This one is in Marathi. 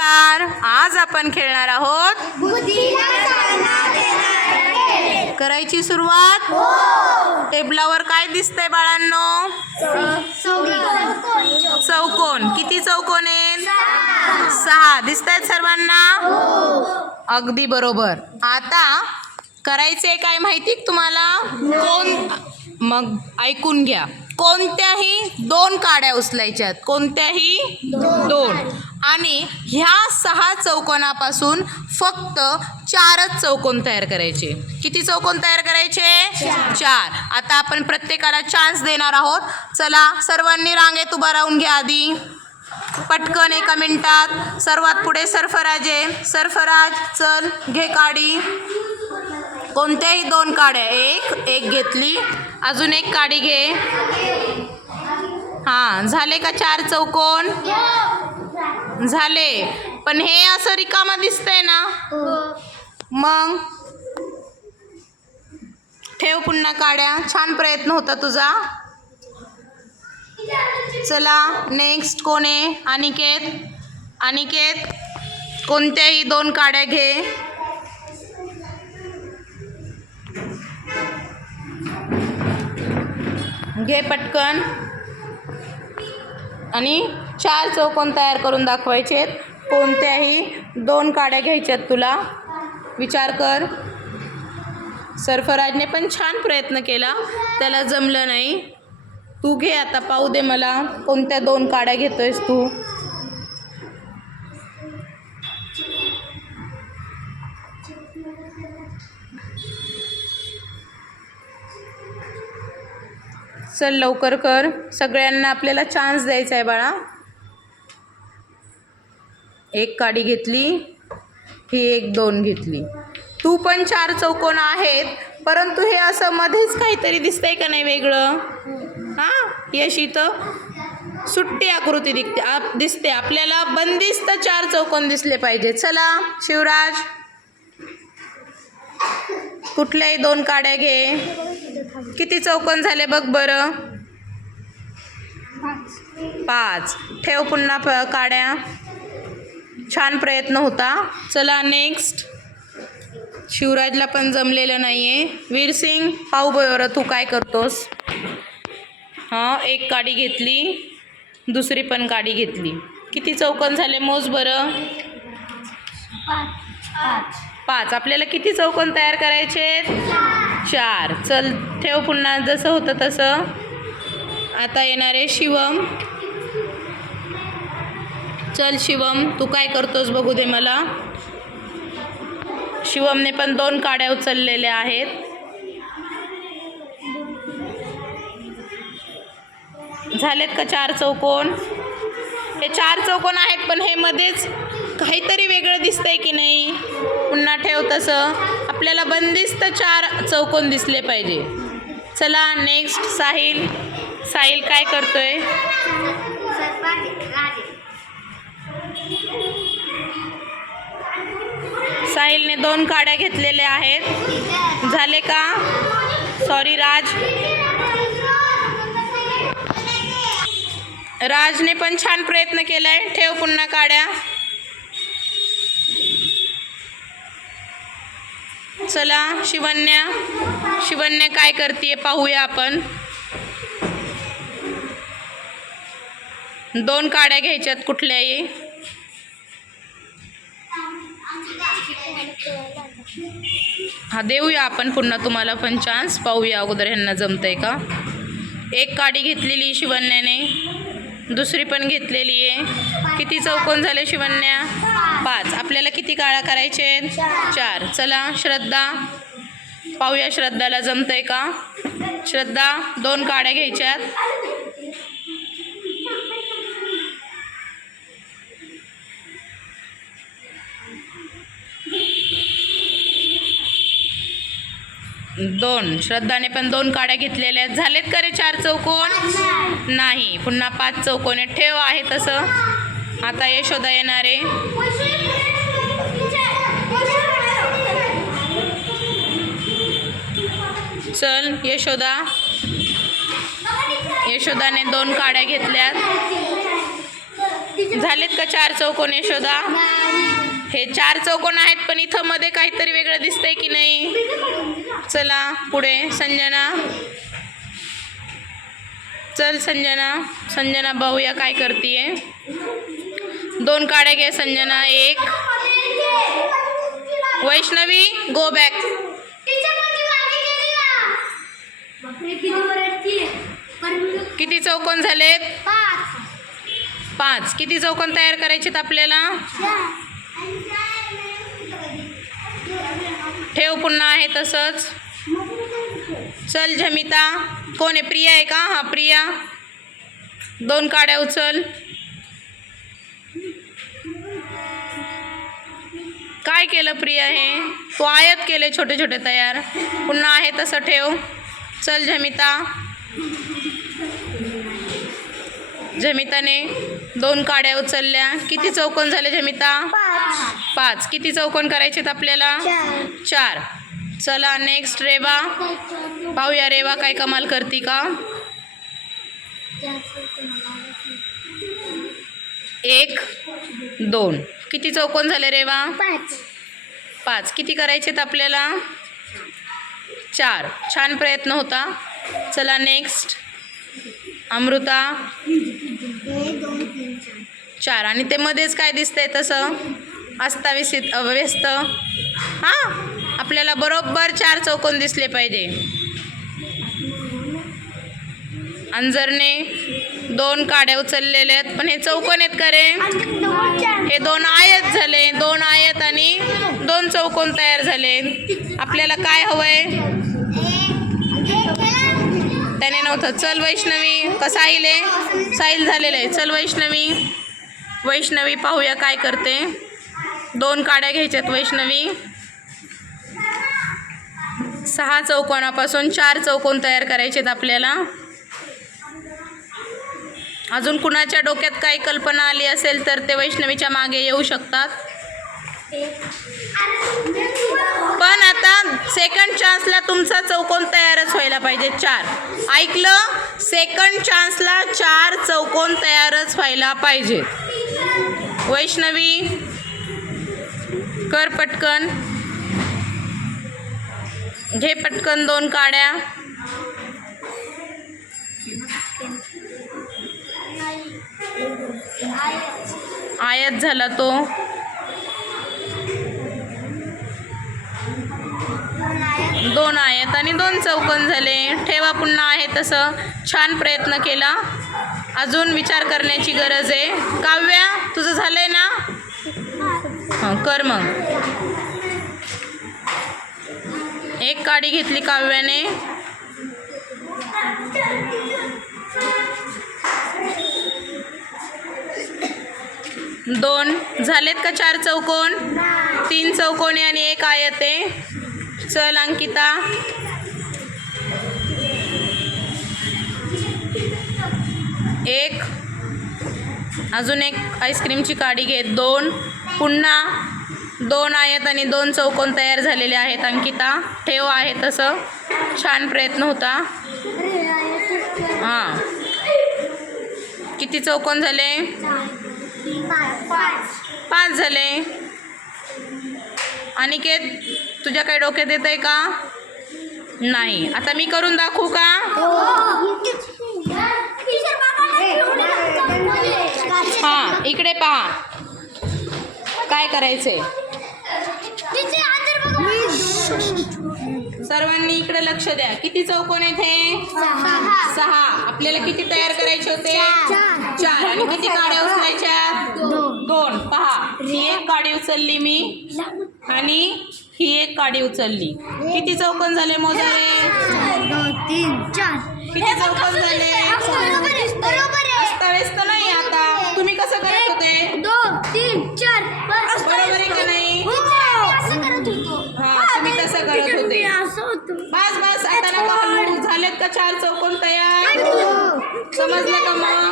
नमस्कार. आज आपण खेळणार आहोत करायची सुरुवात. टेबलावर काय दिसतंय बाळांनो? चौकोन. किती चौकोन आहेत? सहा. दिसत आहेत सर्वांना अगदी बरोबर. आता करायचे काय माहिती तुम्हाला? कोण मग ऐकून घ्या. कोणत्याही दोन काड्या उचलायच्यात. कोणत्याही दोन. आणि ह्या सहा चौकोनापासून फक्त चारच चौकोन तयार करायचे. किती चौकोन तयार करायचे? चार. आता आपण प्रत्येकाला चान्स देणार आहोत. चला सर्वांनी रांगेत उभा राहून घ्या आधी. पटकन एका मिनिटात. सर्वात पुढे सरफराज. आहे सरफराज चल घे काडी. कोणत्याही दोन काड्या. एक एक घेतली. अजून एक काडी घे. हां झाले का चार चौकोन? झाले. पण हे असं रिकामा दिसतंय ना? मग? ठेव पुन्हा काड्या. छान प्रयत्न होता तुझा. चला नेक्स्ट कोण आहे? अनिकेत. अनिकेत कोणत्याही दोन काड्या घे. घे पटकन. आणि चार चौकोन तयार करून दाखवायचे कोणत्याही दोन काड्या घ्यायच्यात तुला. विचार कर. सरफराजने पण छान प्रयत्न केला. त्याला जमलं नाही. तू घे आता पाहू दे मला कोणत्या दोन काड्या घेतोयस तू. चल लवकर कर. सगळ्यांना आपल्याला चान्स द्यायचा आहे बाळा. एक काडी घेतली ही एक दोन घेतली. तू पण चार चौकोन आहेत परंतु हे असं मध्येच काहीतरी दिसतंय का नाही वेगळं? हां? यश इथं? सुट्टी आकृती दिसते आप दिसते. आपल्याला बंदिस्त चार चौकोन दिसले पाहिजे चला शिवराज. कुठल्याही दोन काड्या घे. किती चौकोन झाले बघ बरं. पाच. ठेव पुन्हा प काड्या. छान प्रयत्न होता. चला नेक्स्ट शिवराजला पण जमलेलं नाही आहे वीरसिंग पाहू बरं तू काय करतोस. हां एक काडी घेतली. दुसरी पण काडी घेतली. किती चौकन झाले मोज बरं? पाच. आपल्याला किती चौकन तयार करायचे चार. चल ठेव पुन्हा. जसं होतं तसं. आता येणार आहे शिवम. चल शिवम तू काय करतोस बघू दे मला. शिवमने पण दोन काड्या उचललेल्या आहेत. झालेत का चार चौकोन? हे चार चौकोन आहेत पण हे मध्येच काहीतरी वेगळं दिसतंय की नाही? पुन्हा ठेव तसं. आपल्याला बंदिस्त चार चौकोन दिसले पाहिजे. चला नेक्स्ट साहिल. साहिल काय करतोय? साहिलने दोन काड्या घेतलेल्या आहेत. झाले का? सॉरी राज. राजने पण छान प्रयत्न केलाय. ठेव पुन्हा काड्या. चला शिवन्या शिवन्या काय करते पाहूया आपण. दोन काड्या घ्यायच्यात कुठल्याही. हा देऊया आपण पुन्हा तुम्हाला पण चान्स पाहूया अगोदर ह्यांना जमतंय का? एक काडी घेतलेली शिवन्याने दुसरी पण घेतलेली आहे. किती चौकोन झाले शिवन्या पाच. आपल्याला किती काळा करायचे चार. चला श्रद्धा. पाहूया श्रद्धाला जमतंय का? श्रद्धा दोन काड्या घ्यायच्यात. दोन. श्रद्धाने पण दोन काड्या घेतलेल्या आहेत. झालेत का रे चार चौकोन? नाही. पुन्हा पाच चौकोन ठेव आहे तसं. आता यशोदा येणार आहे. चल यशोदा. यशोदाने दोन काड्या घेतल्यात. झालेत का चार चौकोन यशोदा? हे चार चौकोन आहेत पण इथं मध्ये काहीतरी वेगळं दिसतंय की नाही? चला पुढे संजना. चल संजना. संजना पाहूया काय करतीये. दोन काड्या घे संजना. एक. वैष्णवी गो बॅक किती चौकोन झालेत? पाच. किती चौकोन तयार करायचेत आपल्याला? ठेव पुन्हा आहे तसंच. चल झमिता. कोण आहे? प्रिया आहे का? हा प्रिया. दोन काड्या उचल. काय केलं प्रिया हे? तू आयत केले छोटे छोटे तयार. पुन्हा आहे तसं ठेव. चल झमिता. झमिताने दोन काड्या उचलल्या. किती चौकोन झाले झमिता? पाच. किती चौकोन करायचेत आपल्याला? चार. चला नेक्स्ट रेवा. पाहूया रेवा काय कमाल करते का? एक दोन. किती चौकोन झाले रेवा? पाच. किती करायचेत आपल्याला? चार. छान प्रयत्न होता. चला नेक्स्ट अमृता. चार. आणि ते मध्येच काय दिसतंय तसं? अस्ताव्यसित अव्यस्त. हां आपल्याला बरोबर चार चौकोन दिसले पाहिजे. अंजरने दोन काड्या उचललेल्या आहेत पण हे चौकोन आहेत का रे? हे दोन आयत झाले दोन आयत आणि दोन चौकोन तयार झाले. आपल्याला काय हवंय? त्याने नव्हतं. चल वैष्णवी का साईल आहे साईल झालेलं आहे. चल वैष्णवी. वैष्णवी पाहूया काय करते. दोन काड्या घ्यायच्यात वैष्णवी. सहा चौकोनापासून चार चौकोन तयार करायचे आहेत आपल्याला. अजून कुणाच्या डोक्यात काही कल्पना आली असेल तर ते वैष्णवीच्या मागे येऊ शकतात. पण आता सेकंड चान्सला तुमचा चौकोन तयारच व्हायला पाहिजे चार. ऐकलं? सेकंड चान्सला चार चौकोन तयारच व्हायला पाहिजे. वैष्णवी कर पटकन. घे पटकन दोन काड्या. आयत झाला तो. दोन आयत आणि दोन चौकन झाले. ठेवा पुन्हा आहे तसं. छान प्रयत्न केला. अजून विचार करण्याची गरज आहे. काव्या तुझं झालंय ना? हं, कर मग. एक काडी घेतली काव्याने. दोन. झालेत का चार चौकोन? तीन चौकोनी आणि एक आयते. चल अंकिता. एक. अजून एक आईस्क्रीमची काडी घेत दोन. पुन्हा दोन आयत आणि दोन चौकोन तयार झालेले आहेत. अंकिता ठेव आहे तसं. छान प्रयत्न होता. हां. किती चौकोन झाले? पाच झाले. अनिकेत तुझ्या काही डोक्यात येत आहे का? नाही. आता मी करून दाखवू का? हां. इकडे पहा. काय करायचंय? सर्वांनी इकडे लक्ष द्या. किती चौकोन आहेत हे? सहा. आपल्याला किती तयार करायचे होते? चार. आणि किती काड्या उचलायच्या? दोन. पहा ही एक काडी उचलली मी. आणि ही एक काडी उचलली. किती चौकोन झाले मोजारे किती चौकोन झाले? चार चौकोन तयार. समजलं का मग?